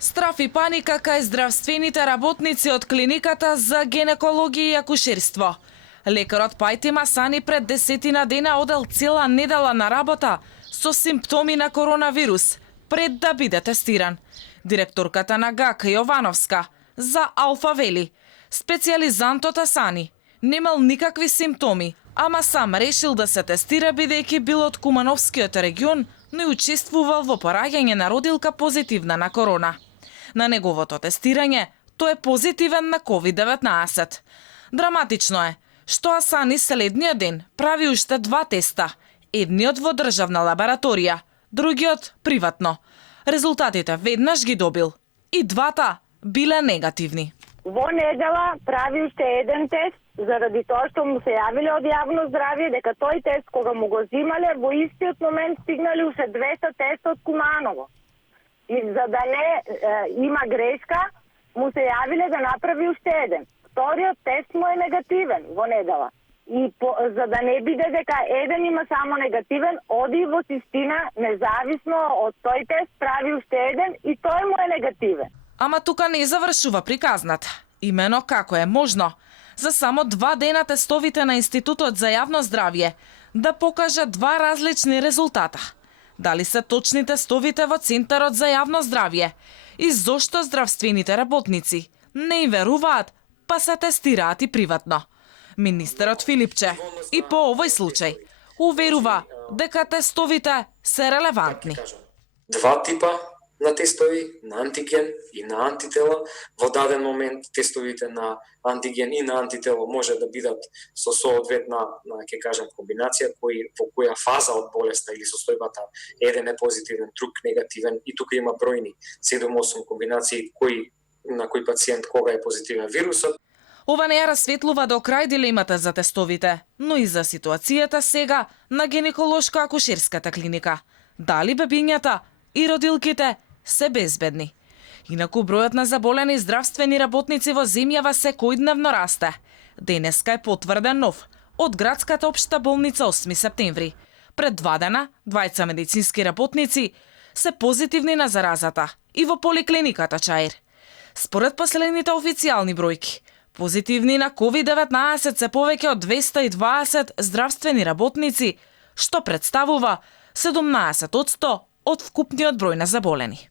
Страф и паника кај здравствените работници од клиниката за гинекологија и акушерство. Лекарот Пајти Масани пред 10 дена одел цела недела на работа со симптоми на коронавирус, пред да биде тестиран. Директорката на ГАК Јовановска за Алфа вели, специјализантот Асани немал никакви симптоми, ама сам решил да се тестира бидејќи бил од Кумановскиот регион, но и учествувал во пораѓање на родилка позитивна на корона. На неговото тестирање, тој е позитивен на COVID-19. Драматично е што Асани следниот ден прави уште 2 теста, едниот во државна лабораторија, другиот приватно. Резултатите веднаш ги добил и двата биле негативни. Во недела прави уште еден тест, заради тоа што му се јавиле од јавно здравје дека тој тест кога му го земале, во истиот момент стигнали уште 200 теста од Куманово. И за да не има грешка, му се јавиле да направи уште еден. Вториот тест му е негативен во недела. И за да не биде дека еден има само негативен, оди во Систина, независно од тој тест, прави уште еден и тој му е негативен. Ама тука не завршува приказната. Имено како е можно за само 2 дена тестовите на Институтот за јавно здравје да покажат 2 различни резултата. Дали се точни тестовите во Центарот за јавно здравје и зошто здравствените работници не им веруваат, па се тестираат и приватно. Министерот Филипче и по овој случај уверува дека тестовите се релевантни. 2 типа на тестови, на антиген и на антитела. Во даден момент тестовите на антиген и на антитело може да бидат со соодветна, ќе кажем, комбинација во која фаза од болеста или состојбата еден е позитивен, друг негативен и тука има бројни 7-8 комбинации на кој пациент кога е позитивен вирусот. Ова не ја расветлува до крај дилемата за тестовите, но и за ситуацијата сега на гинеколошко-акушерската клиника. Дали бебињата и родилките се безбедни? Инаку бројот на заболени здравствени работници во земјава секојдневно расте. Денеска е потврден нов од градската општа болница 8 септември. Пред 2 дена, 2 медицински работници се позитивни на заразата и во поликлиниката Чаир. Според последните официјални бројки, позитивни на COVID-19 се повеќе од 220 здравствени работници, што представува 17% од вкупниот број на заболени.